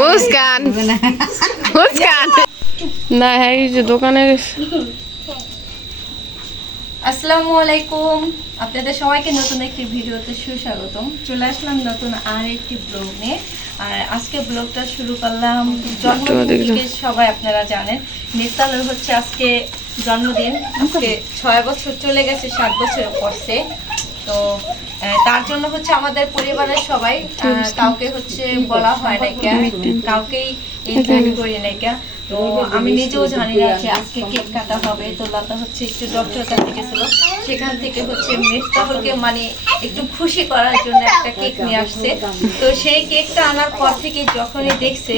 মুস্কান মুস্কান না হ্যাঁ যে দোকানে আসসালামু আলাইকুম, আপনাদের সবাইকে নতুন একটি ভিডিওতে সুস্বাগতম। চলে আসলাম নতুন আর একটি ব্লগ নিয়ে। আর আজকে ব্লগটা শুরু করলাম জন্মদিন থেকে। সবাই আপনারা জানেন মিফতাহুল হচ্ছে আজকে জন্মদিন। আজকে 6 বছর চলে গেছে, 7 বছর পড়ছে। তো তার জন্য হচ্ছে আমাদের পরিবারের সবাই কাউকে হচ্ছে বলা হয় না, কাউকেই ইনভাইট করি না। তো আমি নিজেও জানি না যে আজকে কেক কাটা হবে। তো লতা হচ্ছে একটু ডক্টরের কাছে গেছিল, সেখান থেকে হচ্ছে মিফতাহুলকে মানে একটু খুশি করার জন্য একটা কেক নিয়ে আসছে। তো সেই কেকটা আনার পর থেকে যখনই দেখছে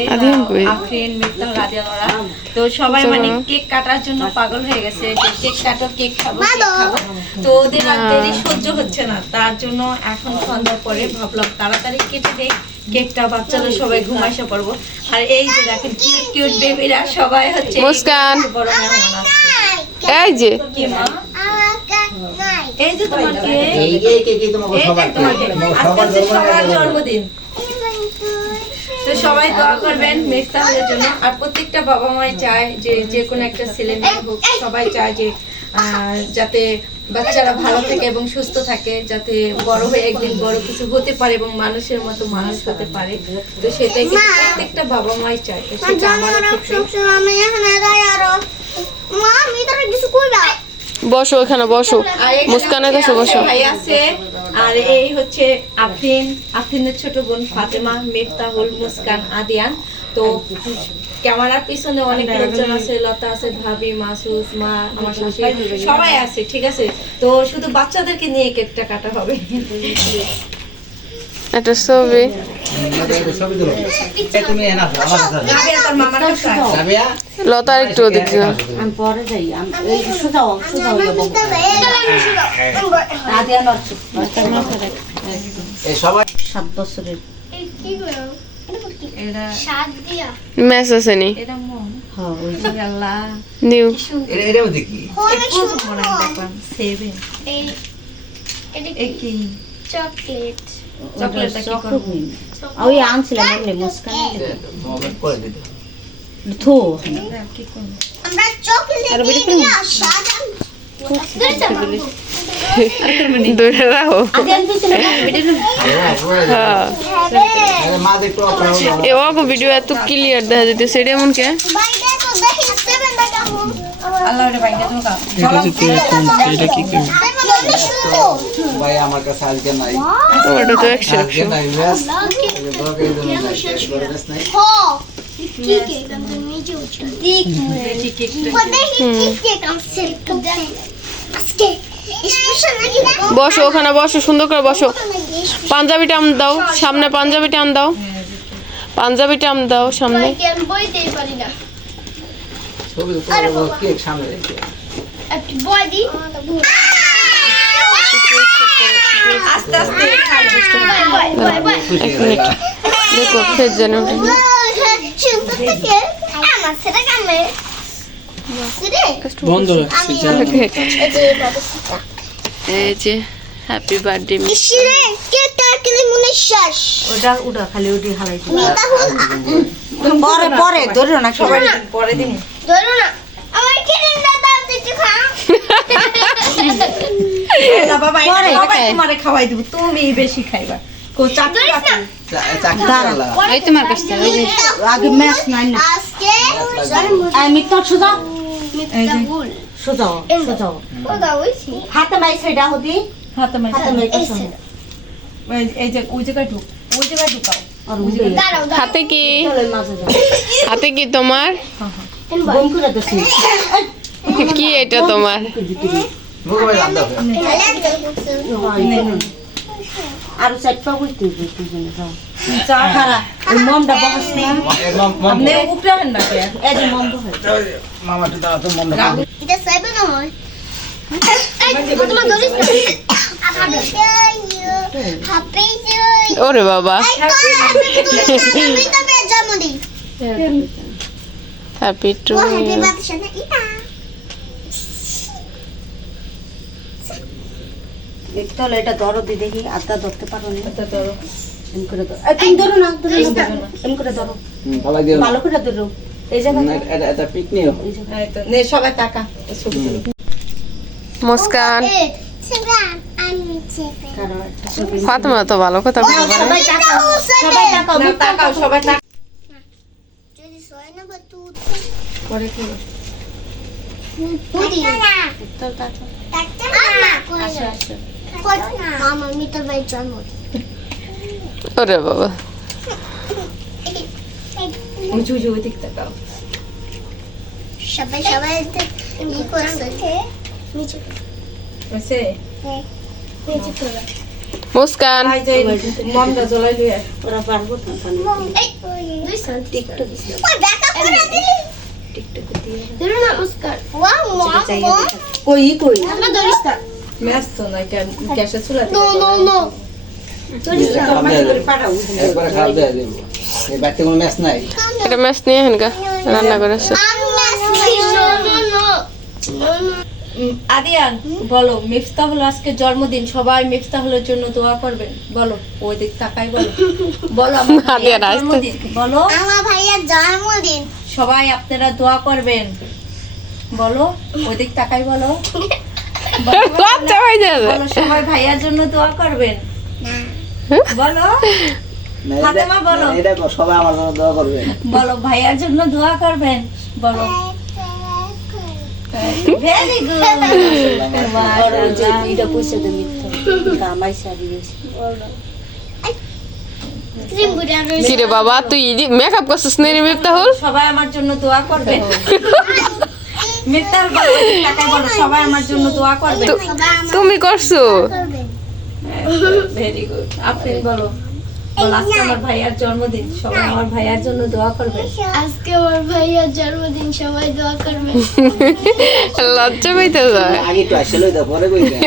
আফরিন, মিফতাহুল, আদিয়ানরা, তো সবাই মানে কেক কাটার জন্য পাগল হয়ে গেছে যে কেক কাটো, কেক খাবো, কেক খাবো। তো ওদের আর দেরি সহ্য হচ্ছে না, তার জন্য এখন সন্ধ্যার পরে ভাবলাম তাড়াতাড়ি কেটে দেই কেকটা, বাচ্চারা সবাই ঘুমাইসে পড়বো। আর এই যে দেখেন কিউট কিউট বেবিরা সবাই হচ্ছে মুস্কান, বড় মেহমান আসছে। এই যে কি মা, এই যে তোমার কেক, এই যে তোমার কেক, আজকে হচ্ছে সবার জন্মদিন। তো সবাই দোয়া করবেন মিফতাহুলের জন্য। আর প্রত্যেকটা বাবা মাই চায় যে যে কোনো একটা ছেলে মেয়ে হোক, সবাই চায় যে যাতে বাচ্চারা ভালো থাকে এবং সুস্থ থাকে, যাতে বড় হয়ে একদিন বড় কিছু হতে পারে এবং মানুষের মতো মানুষ হতে পারে। তো সেটাই কিন্তু প্রত্যেকটা বাবা মাই চায়। তো সেটা আমারও ক্ষেত্রে। বসো, এখানে বসো, মুস্কানের কাছে বসো। ভাই আছে, আর এই হচ্ছে আফরিন, আফরিনের ছোট বোন ফাতেমা, মিফতাহুল, মুস্কান, আদিয়ান। তো ক্যামেরার পিছনে অনেক লোকজন আছে, লতা আছে, ভাবি, মাসুদ, মা, আমার শাশুড়ি, সবাই আছে। ঠিক আছে, তো শুধু বাচ্চাদেরকে নিয়ে কেকটা কাটা হবে। একটা ছবি লতা একটু ওদিক যাও। ম্যাচ আছে নি নিউ চকলেট ওই আনছিলাম এমনি মুস্কান থো আমরা চকলেট নিয়ে সাজান দূরে রাখো। এওয়াগো ভিডিও এত ক্লিয়ার দেখা যেতেছে, এটা এমন কে আল্লাহরে বাইঙ্গা ধোকা এটা কি কি ভাই আমার কাছে আজকে নাই, ওটা তো 100 আজকে নাই ব্যাস ব্লগে জন্য নাই হো ঠিক আছে আমি নিজে উঠি দেখ ঠিক আছে আজকে স্পেশাল নাকি না। বসো, ওখানে বসো, সুন্দর করে বসো। পাঞ্জাবি টান দাও সামনে, পাঞ্জাবি টান দাও, পাঞ্জাবি টান দাও সামনে। আমি বইতেই পারি না, ছবি তো কেক সামনে রেখে একটু বডি আস্তে আস্তে বাই বাই এক মিনিট দেখো ফেজ জানো বন্ধ রাখছি এই যে হ্যাপি বার্থডে ওটা খালি ওটি হালাই দিই। পরে পরে ধরো না সবাই পরে দিন ধরো না আমার ক্রিমটা দাও একটু খাও না বাবা, সবাই তোমারে খাওয়াই দিব, তুমি বেশি খাইবা। কো চাকরি চাকলা এই তোমার কাছে ওই যে আগে ম্যাচ নাই না আজকে আমি তো সুজা ভুল সুজা সুজা ওদা হইছি হাতে মাই সেটা হদি হাতে মাই হাতে মাই কাছে এই যে ওই জায়গায় ঢুক, ওই জায়গায় ঢুকাও। আর ওই যে দাঁড়াও হাতে কি, চলে মাঝে যাও হাতে কি তোমার, বম করে দছি কি এটা তোমার? মুখ ভাই রান্না আর সেট পা বলতে দুজন যাও চা খারা ওই মমটা বহস না আপনি উপরে হেন না কে এই যে মম বহস মামা তো দাও তো মন রাখো এটা সাইবে না হয় এই তোমার ধরিস না হ্যাপি ওরে বাবা, হ্যাপি টু তাহলে এটা ধরো দি দেখি আদা ধরতে পারো না এটা ধরো এম করে ধরো তুমি ধরো না এম করে ধরো ভালো দিও না ভালো করে ধরো এই জায়গা এটা পিক নিও এই তো নে সবাই টাকা ছবি তুলো মুস্কান কারো একটা ছবি ফাতেমা তো ভালো কথা বলে সবাই তাকাও সবাই তাকাও না টাকাও সবাই টাকা পরে কি তো তাকাও আসো আসো আমার মিটার ভাই জন্মদিন ওরে বাবা উঁচু উঁচু ওই দিক তাকাও সবাই সবাই ই করছে নিচে আছে নিচে করে মুস্কান আই যাই মমটা জ্বলাই লইয়া ওরা পারবো না এই দুই সাল টিকটক ওই ব্যাকআপ করে দিলি টিকটক দিয়ে দিলো না নমস্কার ওয়াও মম কই কই আমরা দরিস না ম্যাচ তো না গ্যাসে চুলাতে নো নো নো একবার খারাপ দেয়া দেব এই বাড়িতে কোনো ম্যাচ নাই এটা ম্যাচ নিয়ে হেনকা রান্না করেছে নো নো নো আদিয়ান বলো মিফতাহুল আজকে জন্মদিন সবাই মিফতাহুলের জন্য দোয়া করবেন বলো ওই দিক তাকাই বলো বলো আমার ভাইয়ার আদিয়ান আসতে- জন্মদিন বলো আমার ভাইয়ার জন্মদিন সবাই আপনারা দোয়া করবেন বলো ওই দিক তাকাই বলো লজ্জা হয়ে যাবে বলো সবাই ভাইয়ার জন্য দোয়া করবেন বলো না, ফাতেমা বলো। এটা সবাই আমার জন্য দোয়া করবে বলো ভাইয়ার জন্য দোয়া করবেন বলো ভেরি গুড এটা পয়সা দে মিথ্যা কামাই সারি ক্রিম বুড়া কি রে বাবা তুই মেকআপ করছিস না রে মিফতাহুল সবাই আমার জন্য দোয়া করবেন মিফতাহুল বলো ওই দিক তাকাই বলো সবাই আমার জন্য দোয়া করবেন তুমি করছো করবেন ভেরি গুড আপনি বলো বলো আজকে আমার ভাইয়ার জন্মদিন সবাই আমার ভাইয়ার জন্য দোয়া করবেন আজকে আমার ভাইয়ার জন্মদিন সবাই দোয়া করবে লজ্জা পাইতে যায় আগে একটু আসলে দাও পরে কই দেয়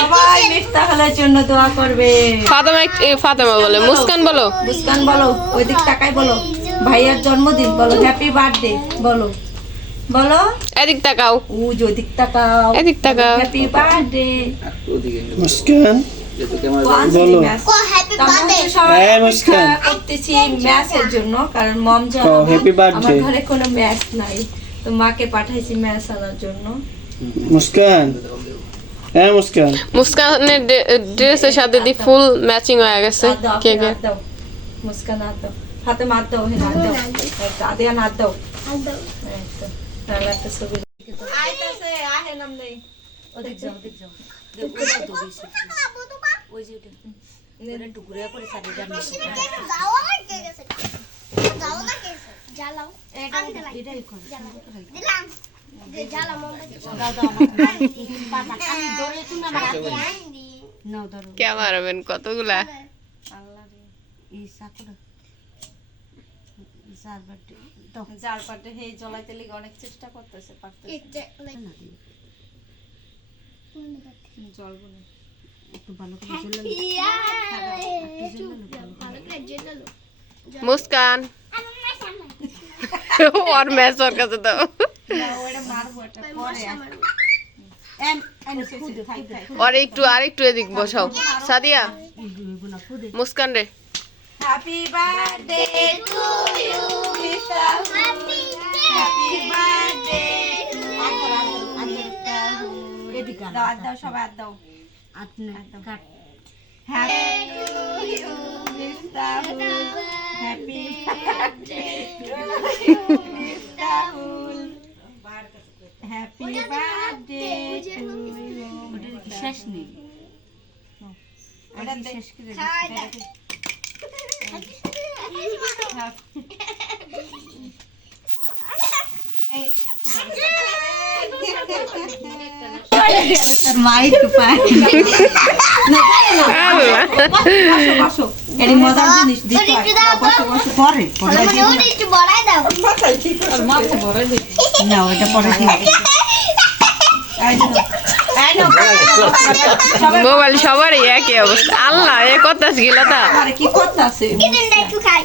সবাই মিফতাহুলের জন্য দোয়া করবে ফাতেমা বলে মুস্কান বলো মুস্কান বলো ওই দিক তাকাই বলো ভাইয়ার জন্মদিন বলো হ্যাপি বার্থডে বলো বলো এদিক তাকাও ওই দিক তাকাও এদিক তাকাও হ্যাপি বার্থডে ওদিকে মুস্কান যেহেতু ক্যামেরা বলো কো হ্যাপি বার্থডে সবাই হ্যাঁ, মুস্কান। অপেক্ষা করতেছি ম্যাচের জন্য কারণ মম জানে happy birthday। আমার ঘরে কোনো ম্যাচ নাই তো মাকে পাঠাইছি ম্যাচ আনার জন্য মুস্কান হ্যাঁ মুস্কান মুস্কানের ড্রেসের সাথে দি ফুল ম্যাচিং হয়ে গেছে হাত দাও, কেকে হাত দাও মুস্কান হাত দাও হাতে মাত দাও হে হাত দাও একটা আদিয়ান হাত দাও একটা তাহলে একটা ছবি আইতাছে আহে নাম নেই ওদিক যাও ওই যে ওটা টুকরে করে সারি দাম যাও না কে গেছে যাও না কে গেছে জ্বালাও এটাই কর দিলাম যে জ্বালা মোমবাতি দাদা আমার পাতা আমি ধরে তুমি আমার হাতে আইনি নাও ধরো কে মারবেন কতগুলা আল্লাহ রে এই সাকুরা সার বাটে তো যার পাটে হে জ্বলাইতে লিগে অনেক চেষ্টা করতেছে পারতেছে এটা লাইক জ্বলবো না একটু ভালো করে জ্বলে ইয়া ভালো করে জ্বালালো মুস্কান ওর ম্যাচ ওর কাছে দাও না ওটা মারবো এটা পরে এম এম খুদে খুদে আর একটু এদিক বসাও সাদিয়া বুনা খুদে মুস্কান রে happy birthday to you happy birthday এদিকে দাও দাও সবাই হাত দাও আপনি cut happy to you happy birthday happy birthday to you ওটা কি শেষ নেই ওটা শেষ করে তোর মাই তো পায় বসো এর মজার জিনিস দিতে হয় বসো বসো পরে পরে মানে ওটা একটু বড়াই দাও না ওটা পরে দিই মোবাইল সবারই একই অবস্থা আল্লাহ এ কথা গিলা তা আরে কি করতেছে কিদিনটা একটু খাই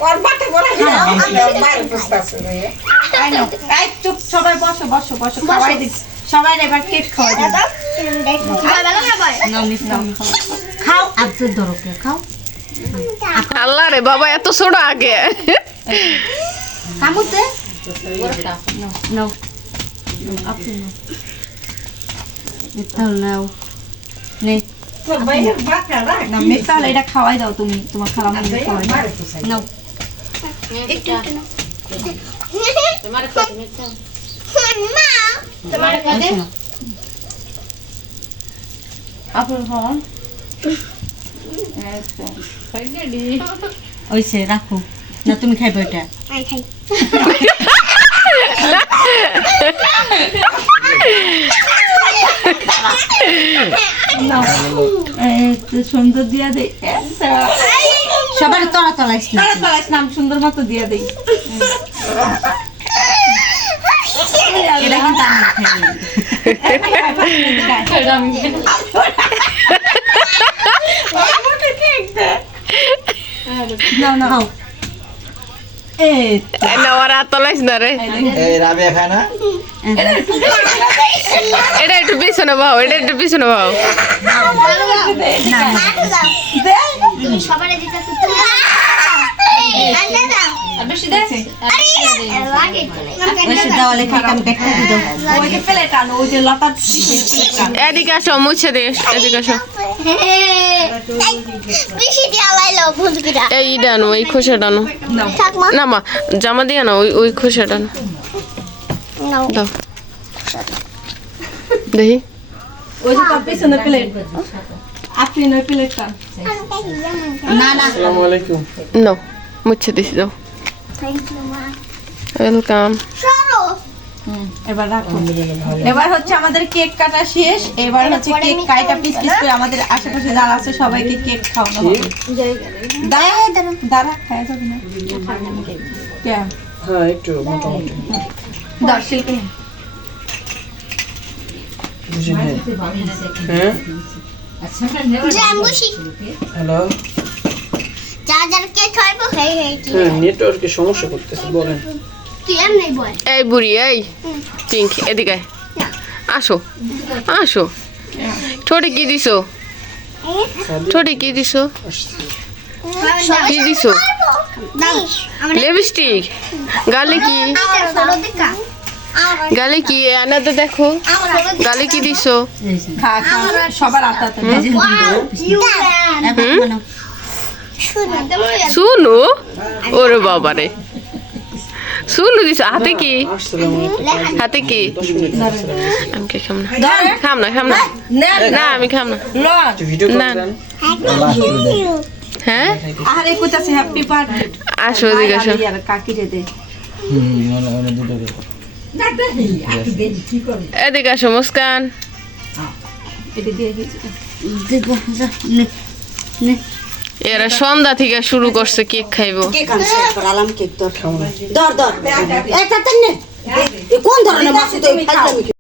এই চুপ সবাই বসো বসো বসো খাওয়াই দিস সবাই এবার কেক খাওয়াই দিস কিদিনটা একটু খাই ভালো খাবার না মিস না খাও আর তো ধরো কে খাও আল্লাহ রে বাবা এত ছোট আগে কামুতে নাও আপনি নাও মিথ্যাল নাও নে না মিতাল এটা খাওয়াই দাও তুমি তোমার খালামণিকে খাওয়াই দাও নাও আপনি খাওয়ান ওইসে রাখো না তুমি খাইবে এটা নাও একটু সুন্দর দিয়া দেই সবার তলা তলাইস না নাম সুন্দর মতো দিয়া দেই এটা কিন্তু আমি নাও নাও নেওয়ার হাত তলাইস না রে এই রাবিয়া খায় না এটা একটু পিছনে ভাও এটা একটু পিছনে ভাও তুমি সবারে দিতেছো তুমি আন্না দাও বেশি দেখছি লাগে ওইসে দেওয়ালে খাইতাম দেখতে দিও ওই যে প্লেট আনো ওই যে লতা প্লেট আনো এদিকে আসো মুছে দে এদিকে আসো বেশি দিয়া লাইলো ভুলকিরা এই ডানো এই খোসাটা আনো থাক মা না মা জামা দিয়ে না ওই খোসাটা আনো নাও দাও দেখি ওই যে তার পিছনে প্লেট আপনি না প্লেটটা না না আসসালামু আলাইকুম নাও মুছে দিছি দাও থ্যাংক ইউ মা ওয়েলকাম সরো এবার রাখো এবার হচ্ছে আমাদের কেক কাটা শেষ এবার হচ্ছে কেক কাটা পিস পিস করে আমাদের আশেপাশে যারা আছে সবাইকে কেক খাওয়ানো হবে দাঁড়া খাওয়া যাবে না কে হ্যাঁ একটু মোটামুটি দাও শিল্পী বুঝি নাই হ্যাঁ জাম্বুশি হ্যালো যা যার কে খাইবো হেই হেই কি হ্যাঁ নেটওয়ার্কে সমস্যা করতেছে বলেন তুই এমনি বল এই বুড়ি এই পিঙ্ক এদিকে আয়। আসো আসো ঠোঁটে কি দিছো ঠোঁটে কি দিছো কি দিছো লিপস্টিক গালে কি গালে কি আনাতে দেখো গালে কি দিছো খা খা সবার আতাতে শুনু ওরে বাবারে শুনু দিছো হাতে কি আসসালামু আলাইকুম হাতে কি 10 মিনিট আমি কে খাম না খাম না না আমি খাম না ভিডিও না। করেন হ্যাঁ আরে কইতাছে হ্যাপি বার্থডে আসো এদিকে আসো আর কাকি রে দে মানে দুটো এদিকে আসো মুস্কান এটা দিয়ে দিছি এরা সন্ধ্যা থেকে শুরু করছে কেক খাইবো কেক আনছে আলাম কেক তোর দর দর এটা তেন নে কোন ধরনের মাছ তো খাইতাম